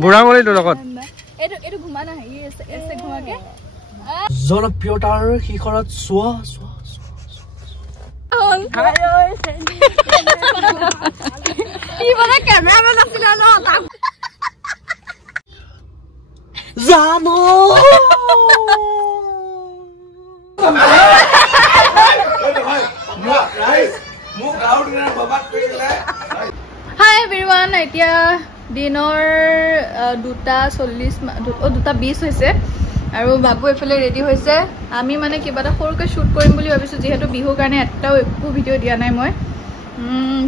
বুঢ়া মলি তোৰ লগত এইটো ঘুমা না হেৰি আছে ঘুমাকে জনপ্ৰিয়তাৰ শিখৰত চোৱা কেমেৰামেন আছিলে জানো হাই এভৰিৱান এতিয়া দিনৰ 2:20 হৈছে আৰু বাবু এফালে ৰেডি হৈছে আমি মানে কিবা এটা সৰুকৈ শ্বুট কৰিম বুলি ভাবিছোঁ যিহেতু বিহুৰ কাৰণে এটাও একো ভিডিঅ' দিয়া নাই মই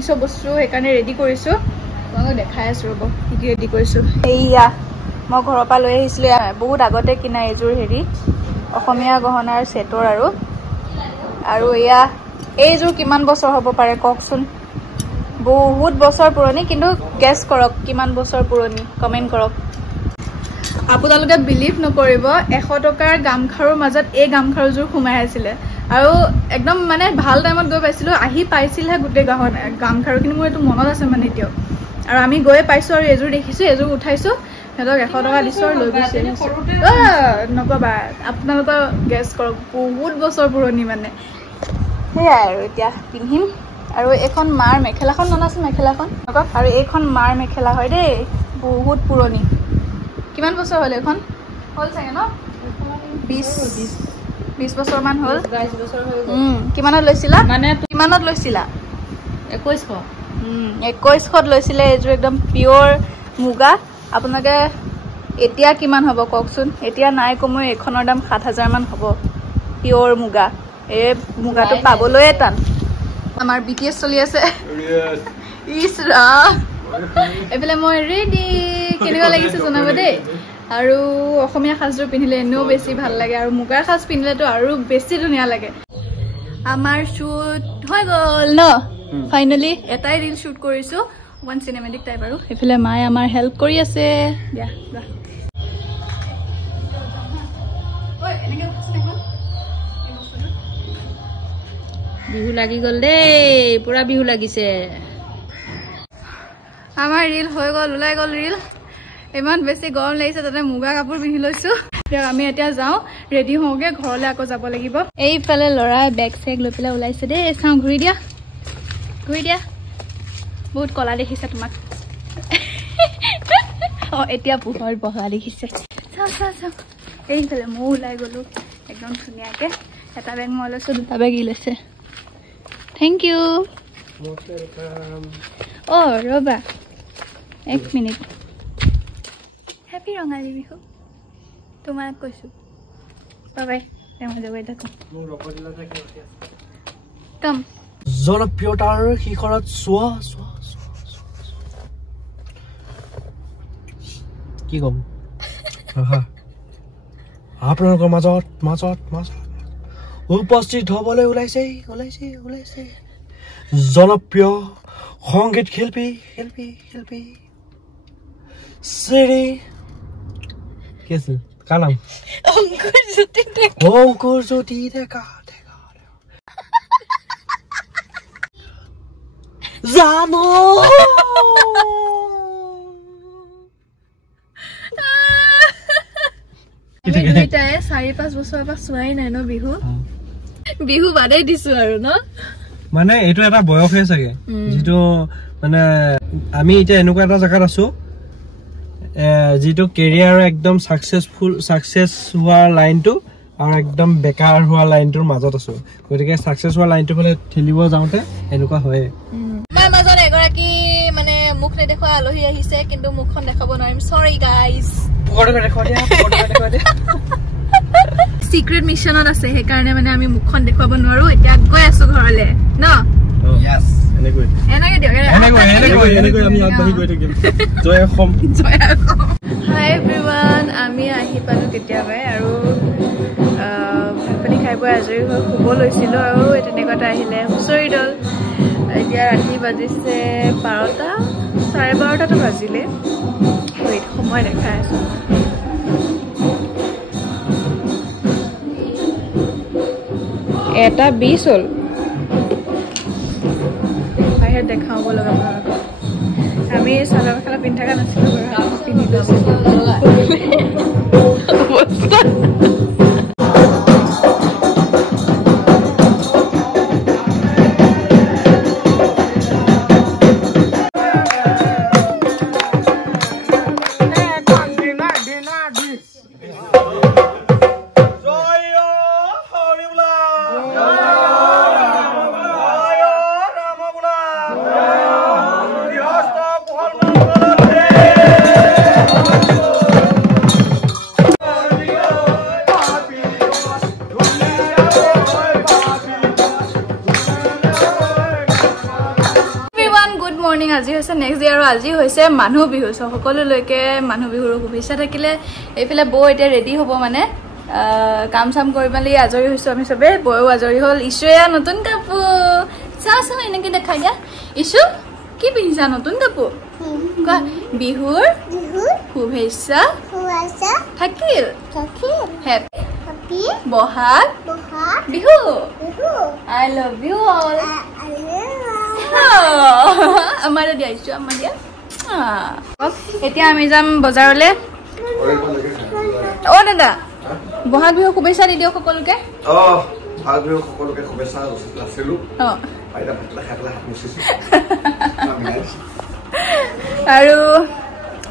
চব বস্তু সেইকাৰণে ৰেডি কৰিছোঁ তোমাক দেখাই আছোঁ ৰ'ব কি কি ৰেডি কৰিছোঁ এইয়া মই ঘৰৰ পৰা লৈ আহিছিলোঁ বহুত আগতে কিনা এইযোৰ হেৰি অসমীয়া গহনাৰ ছেটৰ আৰু এয়া এইযোৰ কিমান বছৰ হ'ব পাৰে কওকচোন বহুত বছৰ পুৰণি কিন্তু গেছ কৰক কিমান বছৰ পুৰণি কমেণ্ট কৰক আপোনালোকে বিলিভ নকৰিব 100 টকাৰ গামখাৰুৰ মাজত এই গামখাৰুযোৰ সোমাই আছিলে আৰু একদম মানে ভাল টাইমত গৈ পাইছিলোঁ আহি পাইছিলহে গোটেই গামখাৰুখিনি মোৰ এইটো মনত আছে মানে এতিয়াও আৰু আমি গৈ পাইছোঁ আৰু এযোৰ দেখিছোঁ এযোৰ উঠাইছোঁ সিহঁতক 100 টকা দিছোঁ আৰু লৈ গৈছে নক'বা আপোনালোকৰ গেছ কৰক বহুত বছৰ পুৰণি মানে সেয়াই আৰু এতিয়া পিন্ধিম আৰু এইখন মাৰ মেখেলাখন ননাচোন মেখেলাখন আৰু এইখন মাৰ মেখেলা হয় দেই বহুত পুৰণি কিমান বছৰ হ'ল এইখন হ'ল চাগে ন 20 বছৰমান হ'ল 22 বছৰ হৈ গ'ল কিমানত লৈছিলা মানে কিমানত লৈছিলা 2100ত লৈছিলে এইযোৰ একদম পিয়ৰ মুগা আপোনালোকে এতিয়া কিমান হ'ব কওকচোন এতিয়া নাই কমেও এইখনৰ দাম 7000 মান হ'ব পিয়ৰ মুগা এই মুগাটো পাবলৈয়ে টান আমাৰ BTS চলি আছে ইছৰা এফালে মই ৰেডি কেনেকুৱা লাগিছে জনাব দেই আৰু অসমীয়া সাজযোৰ পিন্ধিলে এনেও বেছি ভাল লাগে আৰু মুগাৰ সাজ পিন্ধিলেতো আৰু বেছি ধুনীয়া লাগে আমাৰ শ্বুট হৈ গ'ল ন ফাইনেলি এটাই ৰিল শ্বুট কৰিছোঁ ওৱান চিনেমেটিক টাইপ আৰু এইফালে মায়ে আমাৰ হেল্প কৰি আছে দিয়া বিহু লাগি গ'ল দেই পুৰা বিহু লাগিছে আমাৰ ৰিল হৈ গ'ল ওলাই গ'ল ৰিল ইমান বেছি গৰম লাগিছে তাতে মুগা কাপোৰ পিন্ধি লৈছোঁ আমি এতিয়া যাওঁ ৰেডি হওঁগে ঘৰলৈ আকৌ যাব লাগিব এইফালে ল'ৰাই বেগ চেগ লৈ পেলাই ওলাইছে দেই চাওঁ ঘূৰি দিয়া বহুত কলা দেখিছে তোমাক এতিয়া পোহৰ বহা দেখিছে চাওঁ এইফালে মই ওলাই গ'লোঁ একদম ধুনীয়াকৈ এটা বেগ মই লৈছোঁ দুটা বেগ ই লৈছে থেংক ইউ ৰ'বা 1 মিনিট হেপী ৰঙালী বিহু তোমাক কৈছোঁ বাই গৈ থাকোঁ কম জনপ্ৰিয়তাৰ শিখৰত চোৱা কি ক'ম আপোনালোকৰ মাজত উপস্থিত হ'বলৈ ওলাইছে জনপ্ৰিয় সংগীত শিল্পী শ্ৰী কি আছিল কাৰ নাম অংকুৰ জ্যোতি ডেকা জানো দুইটাই 4-5 বছৰৰ পৰা চোৱাই নাই ন বিহু বাদেই দিছোঁ আৰু ন মানে এইটো এটা বয়সে চাগে যিটো মানে আমি এতিয়া এনেকুৱা এটা জেগাত আছো যিটো কেৰিয়াৰ একদম সাকসেস হোৱাৰ লাইনটো আৰু একদম বেকাৰ হোৱা লাইনটোৰ মাজত আছো গতিকে সাকসেস হোৱা লাইনটো ফালে ঠেলিব যাওঁতে এনেকুৱা হয় আমাৰ মাজত এগৰাকী মানে মুখ নেদেখোৱা আলহী আহিছে কিন্তু মুখখন দেখাব নোৱাৰিম সৰি গাইজ সিক্ৰেট মিশনত আছে সেইকাৰণে মানে আমি মুখখন দেখুৱাব নোৱাৰো এতিয়া গৈ আছো ঘৰলে ন yes এনেকৈ আমি আগবাঢ়ি গৈ থাকিম জয় অসম হাই এভৰিৱান আমি আহি পালোঁ কেতিয়াবাই আৰু ভাত পানী খাই বৈ আজৰি হৈ শুব লৈছিলোঁ আৰু তেনেকুৱাতে আহিলে হুঁচৰি দল এতিয়া ৰাতি বাজিছে 12টা 12:30টো বাজিলে সময় দেখাই আছোঁ 1:20 হ'ল বাহিৰত দেখাব লগা আপোনালোকক আমি চাদৰ মেখেলা পিন্ধি থকা নাছিলো পিন্ধি লৈছো আজি হৈছে নেক্সট ডে আৰু আজি হৈছে মানুহ বিহু সকলোলৈকে মানুহ বিহুৰ শুভেচ্ছা থাকিলে এইফালে বৌ এতিয়া ৰেডি হ'ব মানে কাম চাম কৰি মেলি আজৰি হৈছো আমি চবে বৌও আজৰি হ'ল ইছুয়া নতুন কাপোৰ চাচোন এনেকে দেখাই দিয়া ইছু কি পিন্ধিছা নতুন কাপোৰ কোৱা বিহুৰ শুভেচ্ছা থাকিল happy Bohag Bihu I love you all আমাৰে দিয়াইছো আমাৰ দিয়া এতিয়া আমি যাম বজাৰলে ও দাদা বহাগ বিহু শুভেচ্ছা দি দিও সকলোকে বহাগ বিহু সকলোকে শুভেচ্ছা আছিলো বাইদা ভাতলা খাকলা হাত মুছিছো আৰু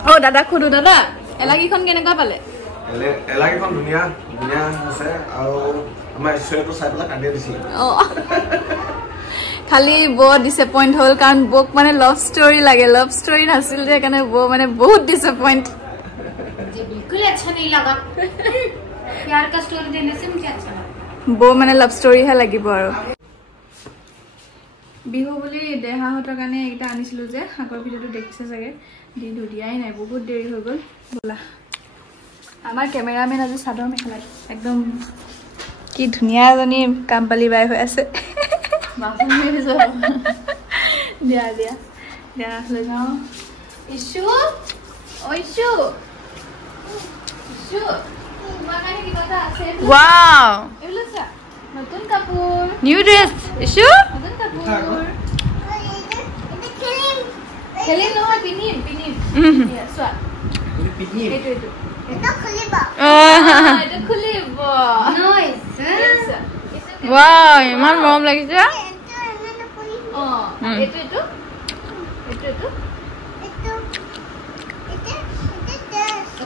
ও দাদা খুদু দাদা এলাগিখন কেনেকুৱা পালে এলাগিখন ধুনীয়া ধুনীয়া আছে আৰু আমাৰ ইছয়টো চাই পেলাই কান্দিয়ে দিছিল খালি বহুত ডিসঅ্যাপয়েন্ট হল কারণ বুক মানে লাভ স্টোরি লাগে লাভ স্টোরি নাছিল যে কারণে वो মানে বহুত ডিসঅ্যাপয়েন্ট जी बिल्कुल अच्छा नहीं लगा प्यार का स्टोरी देने से मुझे अच्छा लगा वो মানে লাভ স্টোরি হে লাগিব আৰু বিহু বুলি দেহা হতৰ কাৰণে এটা আনিছিলো যে আগৰ ভিডিওটো দেখিছে চাগে দি ধুদিয়াই নাই বহুত দেৰি হৈ গল বলা আমাৰ ক্যামেৰাম্যান আজি চাদৰ মেখেলা একদম কি ধুনিয়া জনী কামপালি বাই হৈ আছে দিয়া দিয়া দিয়া লৈ যাও ইছু ও ইছু ইছু মানে কি কথা আছে ওয়াও এলসা নতুন কাপোৰ নিউ ড্ৰেস ইছু নতুন কাপোৰ খেলি নহয় পিনিম দিয়া সোৱা পিনিম এইটো এটা খুলিব এটা খুলিব নাইস ওয়াও ইমান মৰম লাগিছে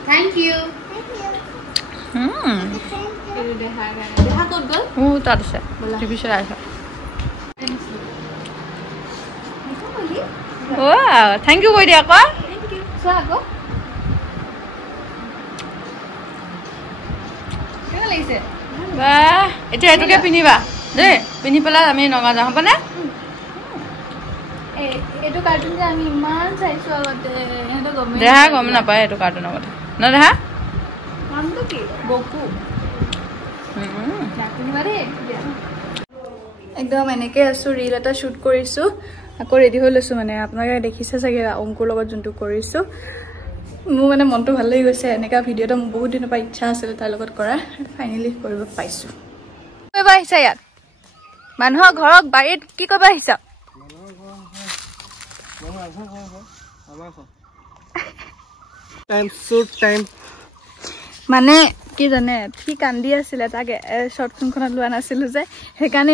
थैंक यू थैंक यू কৈ দিয়া আকৌ কেনে লাগিছে বাহ এটা এটুকে পিনিবা দে পিনি পেলা আমি নগা যাও হ'ব না এটো কাৰ্টুন যে আমি ইমান চাইছো আগতে এটো গমে দেহা গম না পায় এটো কাৰ্টুনৰ কথা ন দেহা নামটো কি গোকু কাৰ্টুন বাৰে একদম এনেকে আছো ৰীল এটা শুট কৰিছো আকৌ ৰেডি হৈ লৈছো মানে আপোনালোকে দেখিছে চাগে অংকুৰ লগত যোনটো কৰিছো মোৰ মানে মনটো ভাল লাগি গৈছে এনেকা ভিডিও এটা মোৰ বহুত দিনৰ পৰা ইচ্ছা আছিল তাৰ লগত কৰা ফাইনালি কৰিব পাইছো কইবা আহিছা ইয়াত মানুহৰ ঘৰত বাৰীত কি কইবা আহিছা মানে কি জানে কি কান্দি আছিলে তাকে শৰ্ট ফিল্মখনত লোৱা নাছিলো যে সেইকাৰণে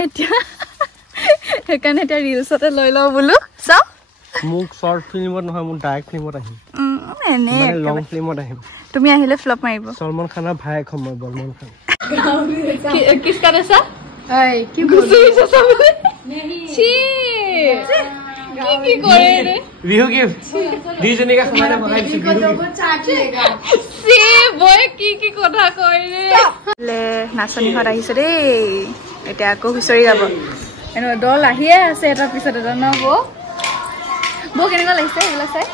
এতিয়া ৰিলছতে লৈ লওঁ বোলো চাও মোক শৰ্ট ফিল্মত নহয় মোক ডাইৰেক্ট ফিল্মত আহিম এনে লং ফিল্মত আহিম তুমি আহিলে ফ্লপ মাৰিব সলমান খানৰ ভাইক সময় বলমান খান কিসका দেছা এই কি বলিছো সামনে नहीं छी কি করে রে বিহু গিফট দুইজনী কা সমানে বনাই দিছি বিহু গিফট চাট লেগা সি বয় কি কথা কয় রে লে নাচনি হত আহিছে ৰে এটা আকৌ হুচৰি গাব এনো দল আহিয়ে আছে এটা পিছত এটা ন বো কেনেকুৱা লাগিছে এগুলা চাই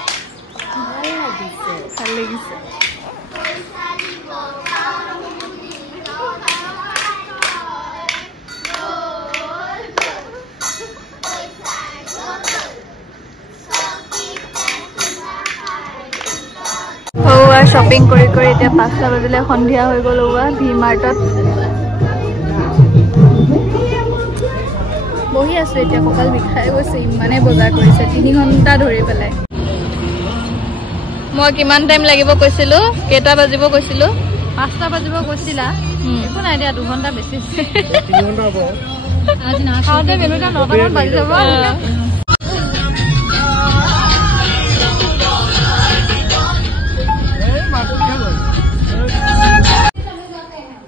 ভাল লাগিছে शॉपिंग কৰি এতিয়া 5টা বাজিলে সন্ধিয়া হৈ গল ভি মাৰ্টত বহি আছে এতিয়া ককাল বিষাই গৈছে ইমানে বজাৰ কৰিছে 3 ঘণ্টা ধৰি পেলাই মই কিমান টাইম লাগিব কৈছিলো কেটা বাজিব কৈছিলো 5টা বাজিব কৈছিলা একো নাই দিয়া 2 ঘন্টা বেছি 3 ঘন্টা হ'ব আজি না খাওঁতে বেলুটা 9টা মান বাজি যাব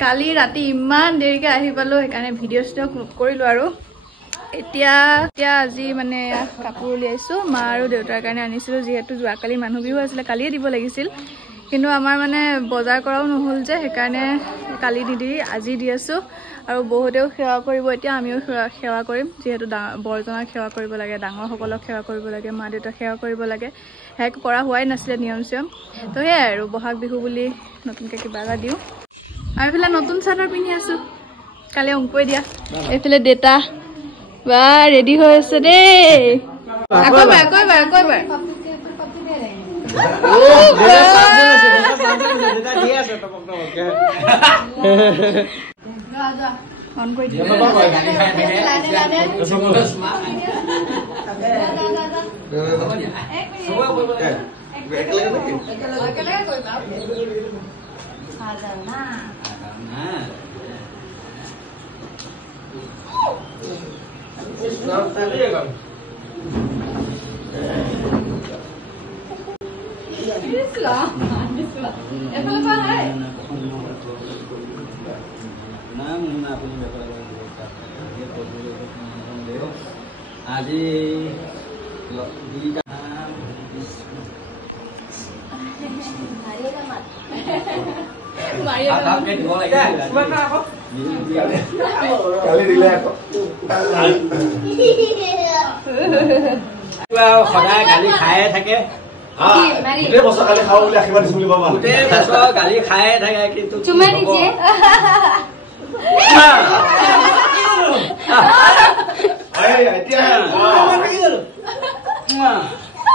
কালি ৰাতি ইমান দেৰিকে আহি পালো সেইকাৰণে ভিডিঅ' ষ্টক কৰিলো আৰু এতিয়া আজি মানে কাপোৰ উলিয়াইছো মা আৰু দেউতাৰ কাৰণে আনিছিলো যিহেতু যোৱাকালি মানুহ বিহু আছিলে কালিয়ে দিব লাগিছিল কিন্তু আমাৰ মানে বজাৰ কৰাও নহল যে সেইকাৰণে কালি নিদি আজি দি আছো আৰু বহুতেও সেৱা কৰিব এতিয়া আমিও সেৱা কৰিম যিহেতু বৰজনাক সেৱা কৰিব লাগে ডাঙৰসকলক সেৱা কৰিব লাগে মা দেউতাক সেৱা কৰিব লাগে হেক কৰা হোৱাই নাছিলে নিয়ম চিয়ম তো সেয়াই আৰু বহাগ বিহু বুলি নতুনকৈ কিবা এটা দিওঁ আৰু এইফালে নতুন চাদৰ পিন্ধি আছো কালি অংকুৱে দিয়া এইফালে দেউতা বা ৰেডি হৈ আছে দেই আকৌ এবাৰ অন কৰি দিয়া আজি সদায় গালি খায়ে থাকে গোটেই বছৰ কালি খাওঁ বুলি আশীৰ্বাদ দিছো বুলি পাবা গোটেই বছৰ গালি খায়ে থাকে কিন্তু চুমা দিছে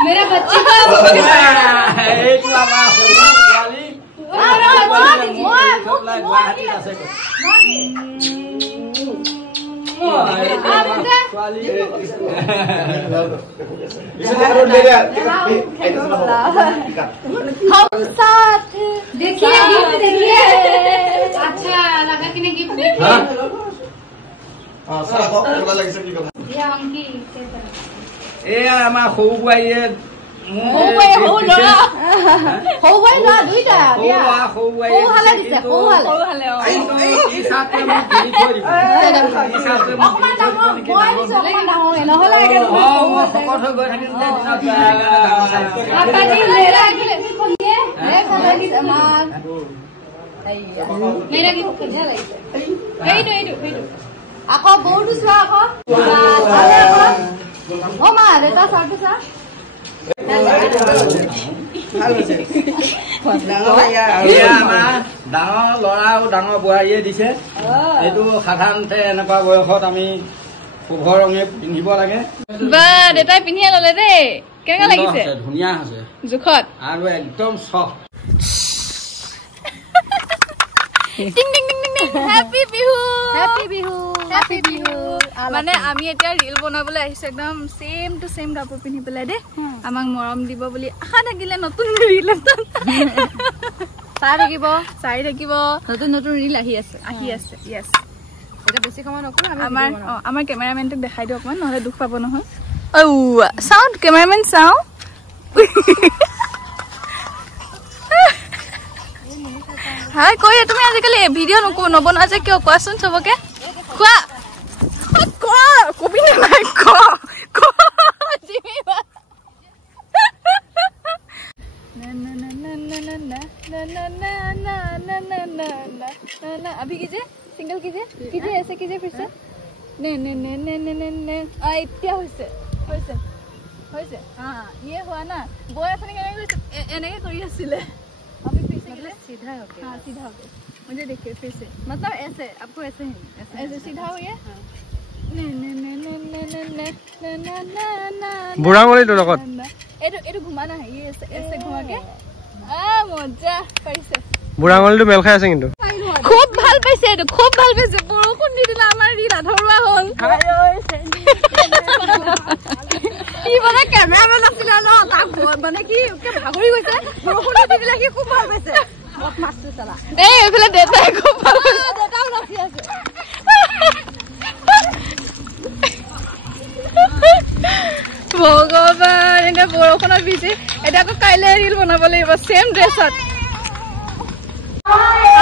मेरा बच्चे का गुवाहाटी আছে हम साथ देखिए गिफ्ट देखिए अच्छा लगा कि नहीं गिफ्ट देखिए ये अंकी এয়া আমাৰ সৰু বোৱাৰীয়ে আকৌ বৌটো চোৱা আকৌ অ মা দেউতা চাৰটো চা ডাঙৰ ল'ৰা আৰু ডাঙৰ বোৱাৰীয়ে দিছে এইটো সাধাৰণতে এনেকুৱা বয়সত আমি শুভ ৰঙে পিন্ধিব লাগে বা দেউতাই পিন্ধিয়ে ললে দেই কেনেকুৱা লাগিছে ধুনীয়া আছে জোখত আৰু একদম সফ্ট টিং টিং টিং টিং happy Bihu happy Bihu happy Bihu মানে আমি এতিয়া ৰিল বনাবলৈ আহিছো একদম সেম টু সেম কাপোৰ পিন্ধি পেলাই দে আমাক মৰম দিব বুলি আশা থাকিলে নতুন ৰিল চাই থাকিব নতুন নতুন ৰিল আহি আছে ইয়েছ এটা বেছি সময় নকৰো আমাৰ কেমেৰামেনটোক দেখাই দিও অকমান নহলে দুখ পাব নহয় ও সাউন্ড কেমেৰামেন চাও হাই কই তুমি আজিকালি ভিডিও নবনোৱা যে কিয় কোৱাচোন সবকে কোৱা কবি নাই জিমিবা ना अभी कीजिए सिंगल कीजिए ऐसे कीजिए फिर से ने ने ने ने ने ने ने इतना होइसे हां ये हुआ ना बॉय अपने एने करी आছিলে अभी फिर से मतलब सीधा हो गया हां सीधा हो गया मुझे देखिए फिर से मतलब ऐसे आपको ऐसे ही ऐसे सीधा हो गया ने ने ने ने ने ने ने ने ने बुरा वाली तो लगत एटो घुमाना है ये ऐसे घुमा के मजा पाइছে বুঢ়া আঙুলিটো মেল খাই আছে কিন্তু খুব ভাল পাইছে এটো খুব ভাল পাইছে বৰষুণ দি দিলা আমাৰ ৰি ৰাধৰুৱা হ'ল ই বলে কেমেৰামেন আছিল ন তা মানে কি ভাগৰি গৈছে বৰষুণ দি দিলে কি খুব ভাল পাইছে মাছটো চালা এই এইফালে দেউতাই খুব ভাল পাইছে দেউতাও নাচি আছে ভগৱান এতিয়া বৰষুণত ভিজি এতিয়া আকৌ কাইলৈ ৰিল বনাব লাগিব চেম ড্ৰেছত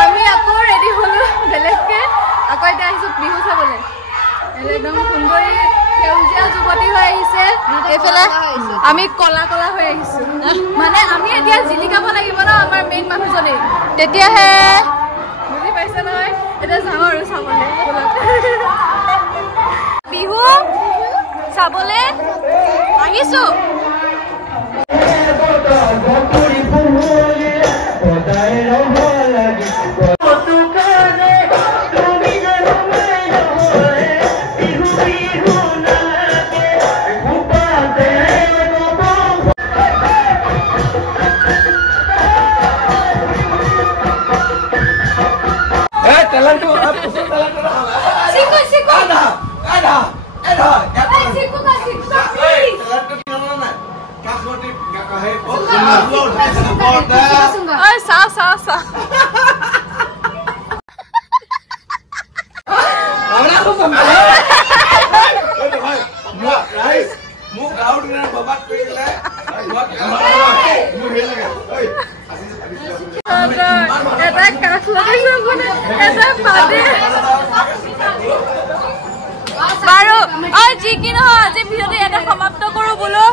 আমি আকৌ ৰেডি হলো বেলেগকে আকৌ এতিয়া আহিছো বিহু চাবলৈ একদম সুন্দৰী সেউজীয়া যুৱতী হৈ আহিছে এইফালে আমি কলা কলা হৈ আহিছো মানে আমি এতিয়া জিলিকাব লাগিব ন আমাৰ মেইন মানুহজনী তেতিয়াহে বুজি পাইছে নহয় এতিয়া যাওঁ আৰু চাবলৈ বিহু চাবলৈ আহিছো বাৰু যি কি নহয় আজি ভিডিঅ'টো এটা সমাপ্ত কৰো বোলো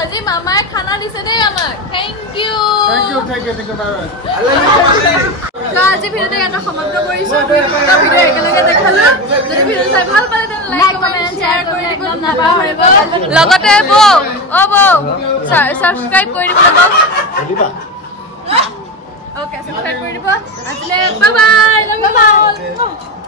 আজি মামাই খানা দিছে দেই আমাক থেংক ইউ আজি ভিডিঅ'টো এটা সমাপ্ত কৰিছো ভিডিঅ' একেলগে দেখালো যদি ভিডিঅ' চাই ভাল পালে তেনে লাইক কমেন্ট শ্বেয়াৰ কৰি দিব নাপাহৰিব লগতে বৌ সাবস্ক্ৰাইব কৰি দিব অ'কে সাবস্ক্ৰাইব কৰি দিব আজিলে বাই বাই